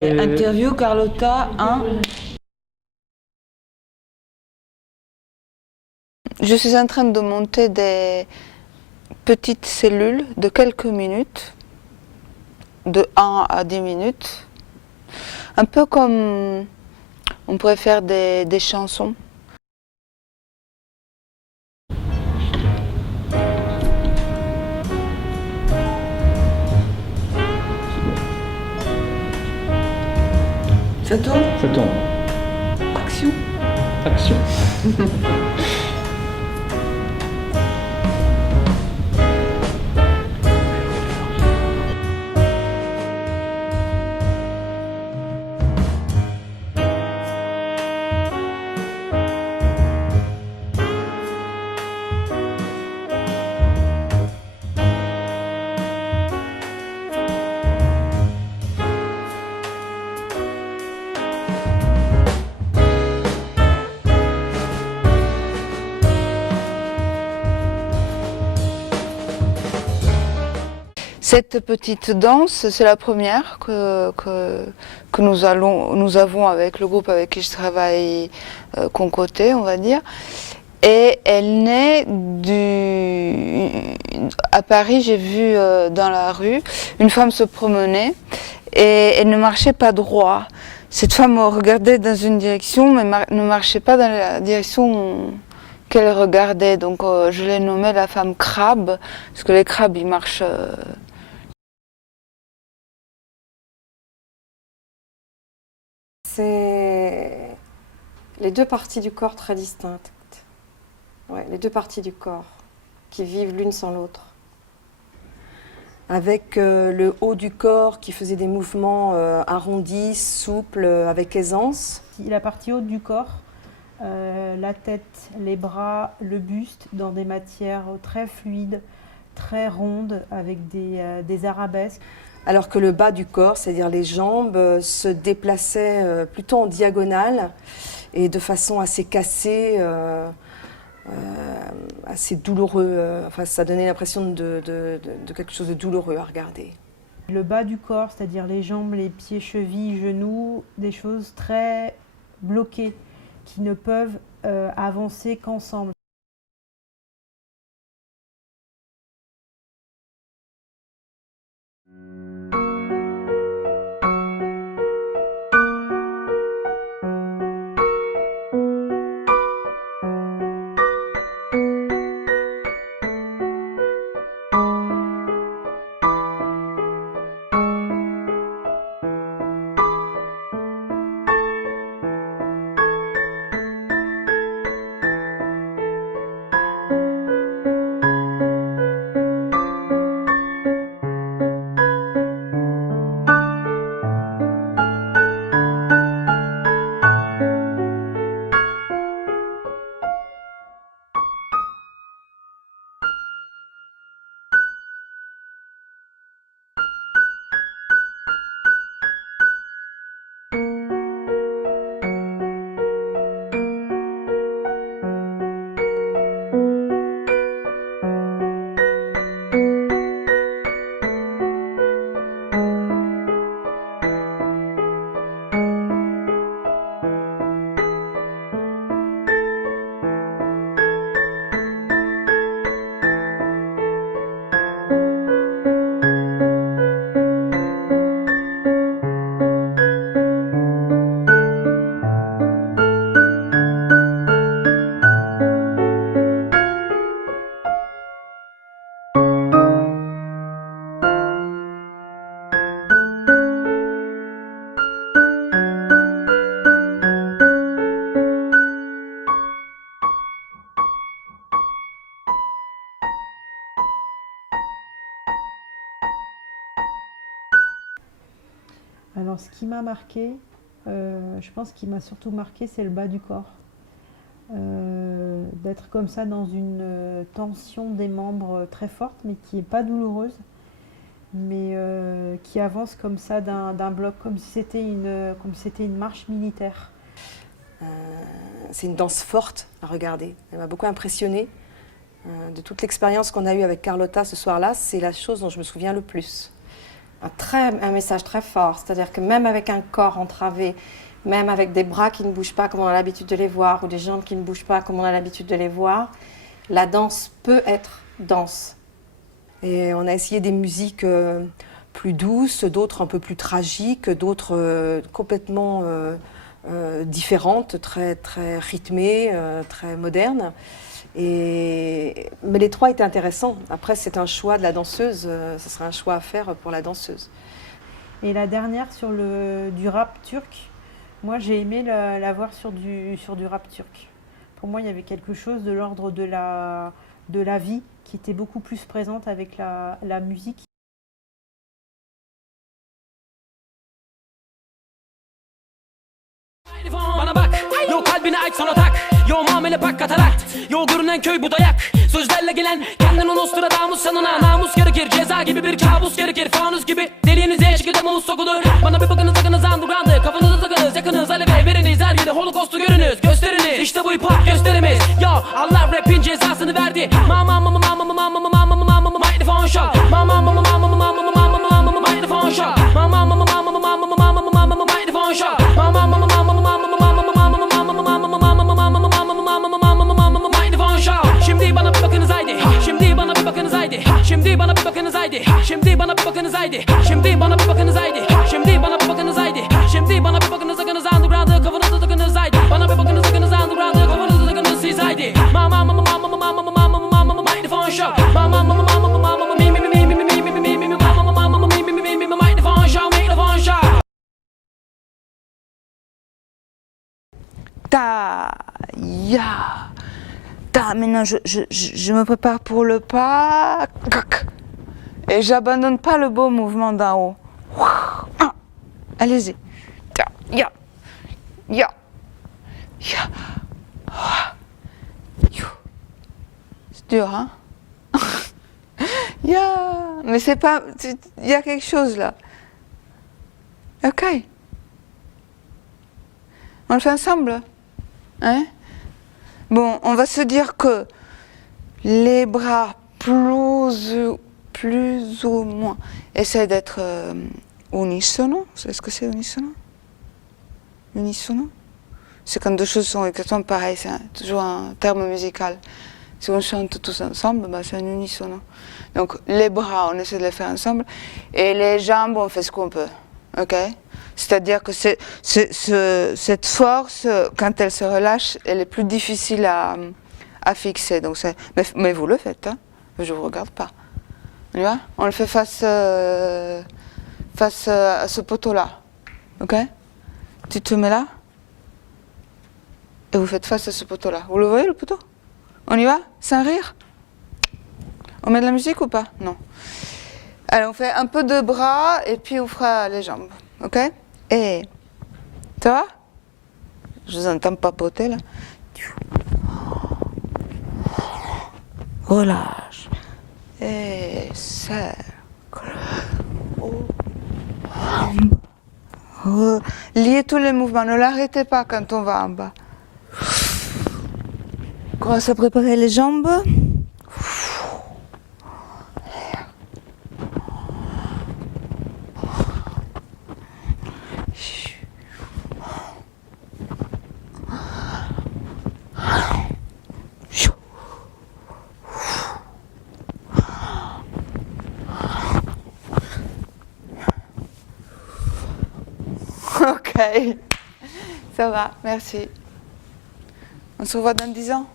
Interview Carlotta 1. Je suis en train de monter des petites cellules de quelques minutes, de 1 à 10 minutes, un peu comme on pourrait faire des chansons. Ça tourne? Ça tourne. Action. Action. Cette petite danse, c'est la première que nous avons avec le groupe avec qui je travaille, Concoté, on va dire. Et elle naît à Paris, j'ai vu dans la rue une femme se promener et elle ne marchait pas droit. Cette femme regardait dans une direction mais ne marchait pas dans la direction qu'elle regardait. Donc je l'ai nommée la femme crabe, parce que les crabes ils marchent. C'est les deux parties du corps très distinctes. Ouais, les deux parties du corps qui vivent l'une sans l'autre. Avec le haut du corps qui faisait des mouvements arrondis, souples, avec aisance. La partie haute du corps, la tête, les bras, le buste, dans des matières très fluides, très rondes, avec des arabesques. Alors que le bas du corps, c'est-à-dire les jambes, se déplaçaient plutôt en diagonale et de façon assez cassée, assez douloureux. Enfin, ça donnait l'impression de quelque chose de douloureux à regarder. Le bas du corps, c'est-à-dire les jambes, les pieds, chevilles, genoux, des choses très bloquées qui ne peuvent avancer qu'ensemble. Alors ce qui m'a marqué, je pense qu'il m'a surtout marqué, c'est le bas du corps. D'être comme ça dans une tension des membres très forte, mais qui n'est pas douloureuse, mais qui avance comme ça d'un bloc, comme si c'était une marche militaire. C'est une danse forte à regarder. Elle m'a beaucoup impressionnée. De toute l'expérience qu'on a eue avec Carlotta ce soir-là, c'est la chose dont je me souviens le plus. un message très fort. C'est-à-dire que même avec un corps entravé, même avec des bras qui ne bougent pas comme on a l'habitude de les voir, ou des jambes qui ne bougent pas comme on a l'habitude de les voir, la danse peut être danse. Et on a essayé des musiques plus douces, d'autres un peu plus tragiques, d'autres complètement différentes, très, très rythmées, très modernes. Mais les trois étaient intéressants. Après, c'est un choix de la danseuse, ce sera un choix à faire pour la danseuse. Et la dernière sur du rap turc, moi j'ai aimé la voir sur du rap turc. Pour moi, il y avait quelque chose de l'ordre de la vie qui était beaucoup plus présente avec la musique. Bana bak, yo kalbini aç sana tak. Yo muamele pak katarak. Yo görünen köy bu dayak. Sözlerle gelen kendin Nostradamus sanına. Namus gerekir, ceza gibi bir kabus gerekir. Fanus gibi deliğinize şekilde muz sokulur. Bana bir bakınız sakınız underground'ı. Kafanızı takınız yakınız aleve veriniz. Her yerde holokostu görünüz gösteriniz. İşte bu hip hop gösterimiz. Yo Allah rapin cezasını verdi. Microphone shot. Microphone shot. Microphone shot. Şimdi bana bir bakınız haydi. Şimdi bana bir bakınız haydi. Şimdi bana bir bakınız haydi. Şimdi bana bir bakınız haydi. Şimdi bana bir bakınız haydi. Şimdi bana bir bakınız haydi. Şimdi bana bir bakınız sakınız underground'ı kafanızı takınız haydi. Bana bir bakınız sakınız underground'ı kafanızı takınız siz haydi. Microphone shot. Ta, ya, ta. Maintenant, je me prépare pour le pas. Coq. Et j'abandonne pas le beau mouvement d'en haut. Allez-y. Ta, ya, ya, ya. C'est dur, hein? Ya, mais c'est pas. Il y a quelque chose là. Ok. On le fait ensemble, hein? Bon, on va se dire que les bras plus ou moins essaient d'être unisono. Est-ce que c'est unisono? Unisono? C'est quand deux choses sont exactement pareilles, c'est toujours un terme musical. Si on chante tous ensemble, bah, c'est un unisono. Donc les bras, on essaie de les faire ensemble, et les jambes, on fait ce qu'on peut, ok? C'est-à-dire que cette force, quand elle se relâche, elle est plus difficile à fixer. Donc mais vous le faites, hein? Je ne vous regarde pas. On y va? On le fait face à ce poteau-là. Ok? Tu te mets là et vous faites face à ce poteau-là. Vous le voyez, le poteau? On y va? Sans rire? On met de la musique ou pas? Non. Allez, on fait un peu de bras et puis on fera les jambes. Ok? Et ça va? Je vous entends papoter là. Relâche. Et cercle. Liez tous les mouvements. Ne l'arrêtez pas quand on va en bas. On commence à préparer les jambes. Ok, ça va, merci. On se revoit dans 10 ans.